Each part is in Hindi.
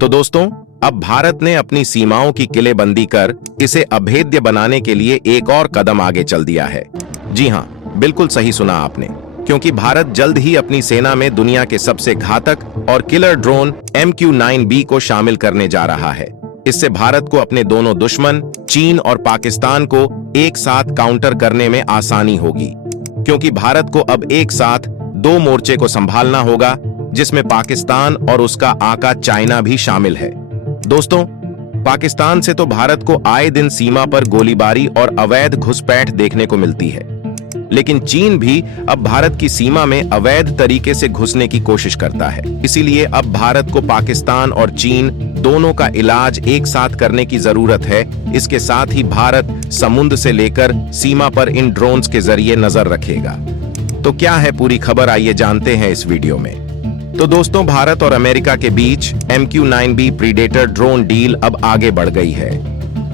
तो दोस्तों, अब भारत ने अपनी सीमाओं की किलेबंदी कर इसे अभेद्य बनाने के लिए एक और कदम आगे चल दिया है। जी हां, बिल्कुल सही सुना आपने, क्योंकि भारत जल्द ही अपनी सेना में दुनिया के सबसे घातक और किलर ड्रोन MQ-9B को शामिल करने जा रहा है। इससे भारत को अपने दोनों दुश्मन चीन और पाकिस्तान को एक साथ काउंटर करने में आसानी होगी, क्योंकि भारत को अब एक साथ दो मोर्चे को संभालना होगा, जिसमें पाकिस्तान और उसका आका चाइना भी शामिल है। दोस्तों, पाकिस्तान से तो भारत को आए दिन सीमा पर गोलीबारी और अवैध घुसपैठ देखने को मिलती है, लेकिन चीन भी अब भारत की सीमा में अवैध तरीके से घुसने की कोशिश करता है। इसीलिए अब भारत को पाकिस्तान और चीन दोनों का इलाज एक साथ करने की जरूरत है। इसके साथ ही भारत समुद्र से लेकर सीमा पर इन ड्रोन्स के जरिए नजर रखेगा। तो क्या है पूरी खबर, आइए जानते हैं इस वीडियो में। तो दोस्तों, भारत और अमेरिका के बीच MQ-9B प्रीडेटर ड्रोन डील अब आगे बढ़ गई है।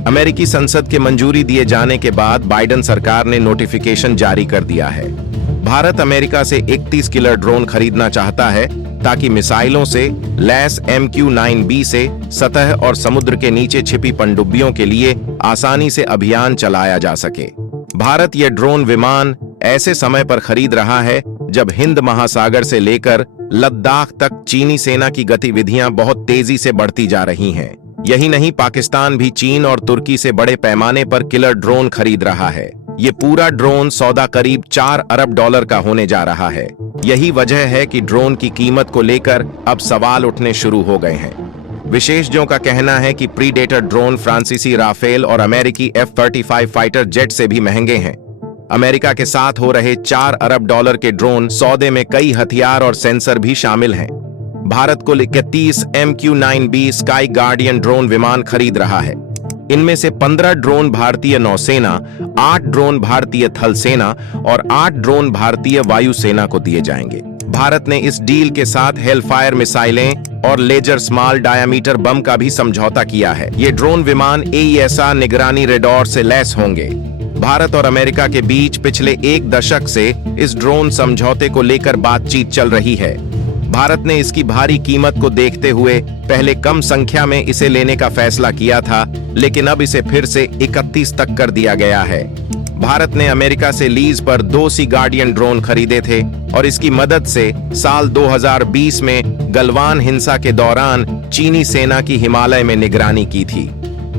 अमेरिकी संसद के मंजूरी दिए जाने के बाद बाइडेन सरकार ने नोटिफिकेशन जारी कर दिया है। भारत अमेरिका से 31 किलर ड्रोन खरीदना चाहता है, ताकि मिसाइलों से लैस MQ-9B से सतह और समुद्र के नीचे छिपी पनडुब्बियों के लिए आसानी से अभियान चलाया जा सके। भारत ये ड्रोन विमान ऐसे समय पर खरीद रहा है जब हिंद महासागर से लेकर लद्दाख तक चीनी सेना की गतिविधियां बहुत तेजी से बढ़ती जा रही हैं। यही नहीं, पाकिस्तान भी चीन और तुर्की से बड़े पैमाने पर किलर ड्रोन खरीद रहा है। ये पूरा ड्रोन सौदा करीब $4 अरब का होने जा रहा है। यही वजह है कि ड्रोन की कीमत को लेकर अब सवाल उठने शुरू हो गए हैं। विशेषज्ञों का कहना है कि प्रीडेटर ड्रोन फ्रांसीसी राफेल और अमेरिकी F-35 फाइटर जेट से भी महंगे हैं। अमेरिका के साथ हो रहे $4 अरब के ड्रोन सौदे में कई हथियार और सेंसर भी शामिल हैं। भारत को 31 MQ-9B स्काई गार्डियन ड्रोन विमान खरीद रहा है। इनमें से 15 ड्रोन भारतीय नौसेना, 8 ड्रोन भारतीय थल सेना और 8 ड्रोन भारतीय वायुसेना को दिए जाएंगे। भारत ने इस डील के साथ हेलफायर मिसाइलें और लेजर स्मॉल डायामीटर बम का भी समझौता किया है। ये ड्रोन विमान AESA निगरानी रेडॉर से लैस होंगे। भारत और अमेरिका के बीच पिछले एक दशक से इस ड्रोन समझौते को लेकर बातचीत चल रही है। भारत ने इसकी भारी कीमत को देखते हुए पहले कम संख्या में इसे लेने का फैसला किया था, लेकिन अब इसे फिर से 31 तक कर दिया गया है। भारत ने अमेरिका से लीज पर 2 सी गार्डियन ड्रोन खरीदे थे और इसकी मदद से साल 2020 में गलवान हिंसा के दौरान चीनी सेना की हिमालय में निगरानी की थी।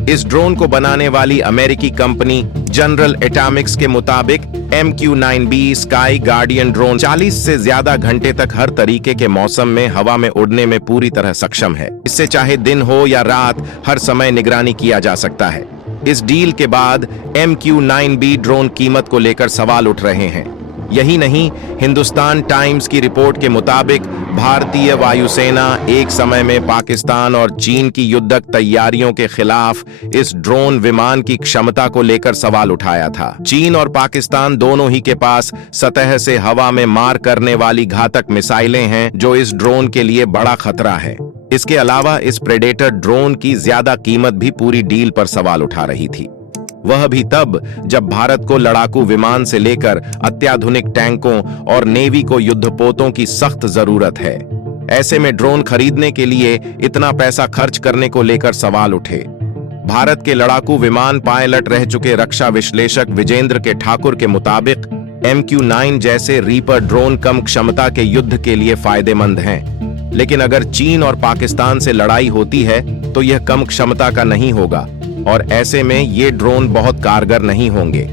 इस ड्रोन को बनाने वाली अमेरिकी कंपनी जनरल एटॉमिक्स के मुताबिक MQ-9B स्काई गार्डियन ड्रोन 40 से ज्यादा घंटे तक हर तरीके के मौसम में हवा में उड़ने में पूरी तरह सक्षम है। इससे चाहे दिन हो या रात, हर समय निगरानी किया जा सकता है। इस डील के बाद MQ-9B ड्रोन कीमत को लेकर सवाल उठ रहे हैं। यही नहीं, हिंदुस्तान टाइम्स की रिपोर्ट के मुताबिक भारतीय वायुसेना एक समय में पाकिस्तान और चीन की युद्धक तैयारियों के खिलाफ इस ड्रोन विमान की क्षमता को लेकर सवाल उठाया था। चीन और पाकिस्तान दोनों ही के पास सतह से हवा में मार करने वाली घातक मिसाइलें हैं, जो इस ड्रोन के लिए बड़ा खतरा है। इसके अलावा इस प्रेडेटर ड्रोन की ज्यादा कीमत भी पूरी डील पर सवाल उठा रही थी, वह भी तब जब भारत को लड़ाकू विमान से लेकर अत्याधुनिक टैंकों और नेवी को युद्धपोतों की सख्त जरूरत है। ऐसे में ड्रोन खरीदने के लिए इतना पैसा खर्च करने को लेकर सवाल उठे। भारत के लड़ाकू विमान पायलट रह चुके रक्षा विश्लेषक विजेंद्र के ठाकुर के मुताबिक MQ-9 जैसे रीपर ड्रोन कम क्षमता के युद्ध के लिए फायदेमंद हैं, लेकिन अगर चीन और पाकिस्तान से लड़ाई होती है तो यह कम क्षमता का नहीं होगा और ऐसे में ये ड्रोन बहुत कारगर नहीं होंगे।